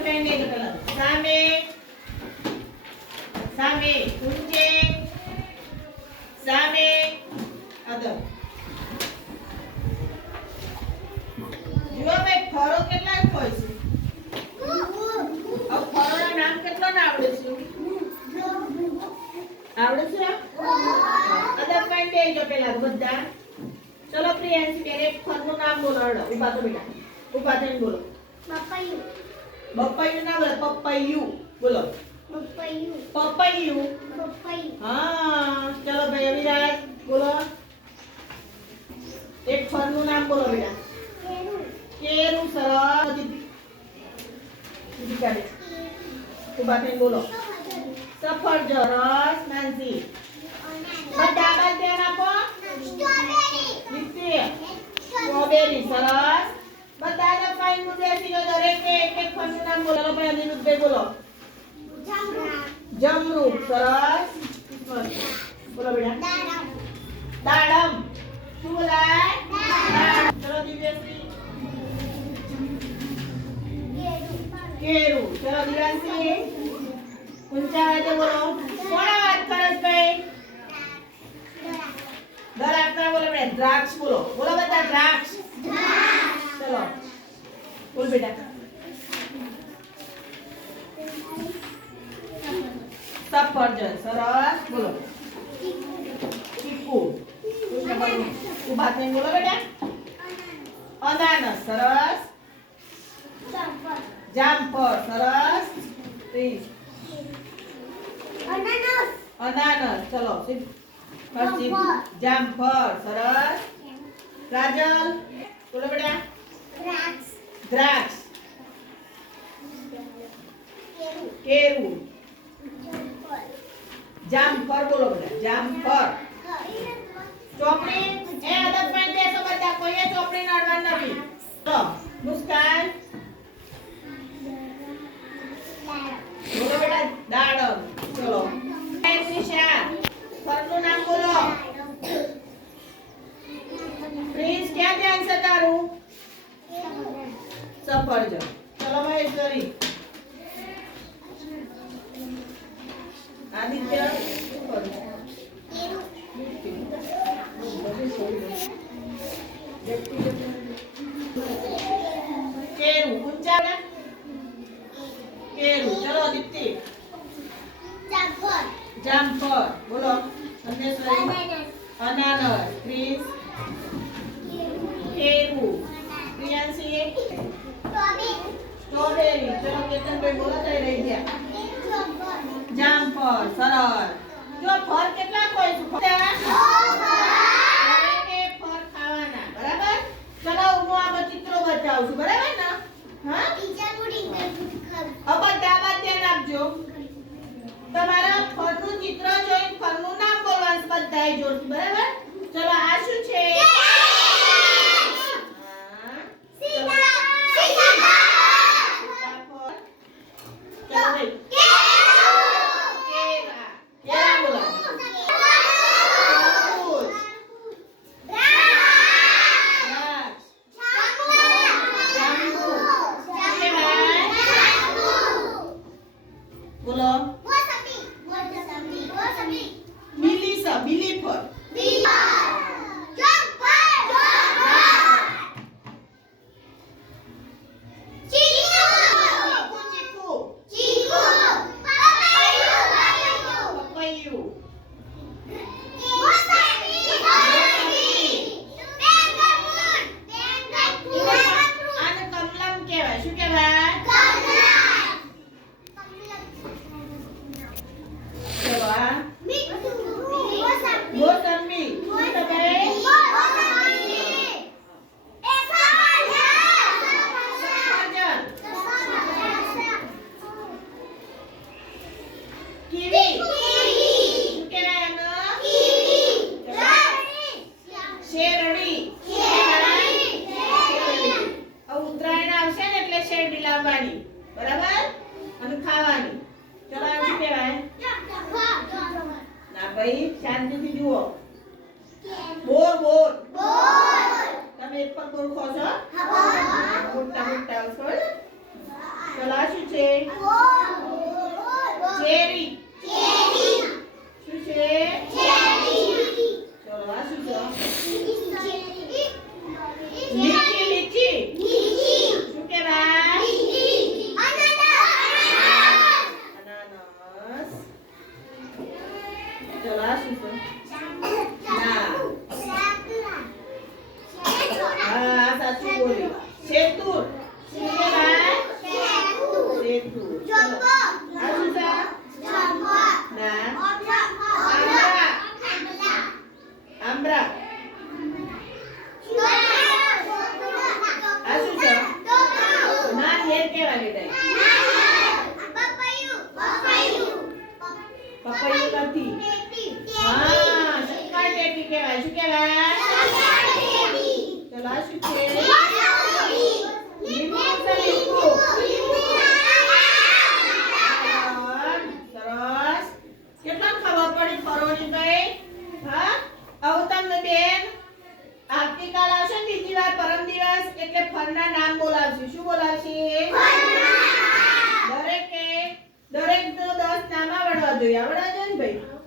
પેંડે તો પેલા સામે સામે ઊંચે સામે અદર જુઓ ભાઈ ફરો કેટલા હોય છે હવે ફરોના નામ કેટલા ના આવડે છે આવડે છે અદર પેંડે જો પેલા બધા ચલો પ્રિયાંશી બેન એક ફરનું નામ બોલો હળો ઊભા તો બેટા ઊભા થઈને બોલો પપૈયું બપૈયું ના બોલો પપૈયું બોલો પપૈયું પપૈયું પપૈયું હા ચલો ભાઈ અવિરાજ બોલો એક ફળનું નામ બોલો બેટા કેરું કેરું સરસ દીદી કાઢે ઊભા થઈને બોલો સફરજન રસ નાનસી બધા બાદ ધ્યાન આપો સ્ટ્રોબેરી નિત્ય સ્ટ્રોબેરી સરસ બધા જ ફાઈન મુદ્દેસી નો દરેક એક એક ફળનું નામ બોલો ભાઈ અનિરુદ્ધભાઈ બોલો જમરૂખ સરસ બોલો બેટા દાડમ શું બોલાય દાડમ ચલો દિવ્યશ્રી કેરું ચલો દિવ્યાંશી ઊંચા વાતે બોલો કોણ વાત કરે છે ભાઈ દ્રાક્ષ બોલો બેટા દ્રાક્ષ બોલો બોલો બધા દ્રાક્ષ ચલો બોલ બેટા સફરજન સરસ બોલો ચીકુ ઉભા થઈને બોલો બેટા અનાનસ સરસ જામફળ સરસ અનાનસ ચલો જામફળ સરસ રાજલ બોલો બેટા દ્રાક્ષ કેરું જામફળ બોલો બેટા જામફળ ચોપડી એ અદબ માં દેસો બધા કોઈએ ચોપડી નડવા નથી તો મુસ્કાન બોલો બેટા દાડમ ચલો નિશા ફળનું નામ બોલો પ્લીઝ ક્યાં ધ્યાન છે તારું સફરજન ચલો મહેશ્વરી આદિત્ય કેરું ઊંચા કેરું ચલો દીપ્તિ જામફળ બોલો અન્વેશ્વરી અનાનસ ક્રિસ કેરું પ્રિયાંશી સ્ટ્રોબેરી ચલો કેતનભાઈ બોલો થઈ રહી ગયા જામફળ સરસ જો ફળ કેટલા કોઈ છે ફળ ખાવાના બરાબર ચલો હું આ ચિત્રો બતાવું છું બરાબર ને હા હવે બધા ધ્યાન આપજો તમારા ફળનું ચિત્ર જોઈને ફળનું નામ બોલવાનું બધાય જોડતું બરાબર ચલો આ શું છે બરાબર અને ખાવાની ચલો આ શું કહેવાય ના ભાઈ શાંતિથી જુઓ બોર બોર તમે એક પર બોર ખો છો મોટા મોટા ચલો શું છે ચેરી શું છે ચલો આ શું છે લીચી લીચી શું કહેવાય અનાનસ ચલો આ શું છે ના હા સાચું બોલી શેતુર શું કહેવાય શેતુર ચલો આ શું છે ના આંબરા આ શું છે ના હેર કહેવાય બેટા પપૈયું નથી હા શક્કરટેટી કહેવાય શું કહેવાય ચલો આ શું છે લીંબુ છે લીંબુ સરસ કેટલા ખબર પડી ફરોની ભાઈ હા આવું તમને બેન આવતીકાલ આવશે ને બીજી વાર પરમ દિવસ એટલે ફળના નામ બોલાવશે શું બોલાવશે દરેક 10 નામ આવડવા જોઈએ ને ભાઈ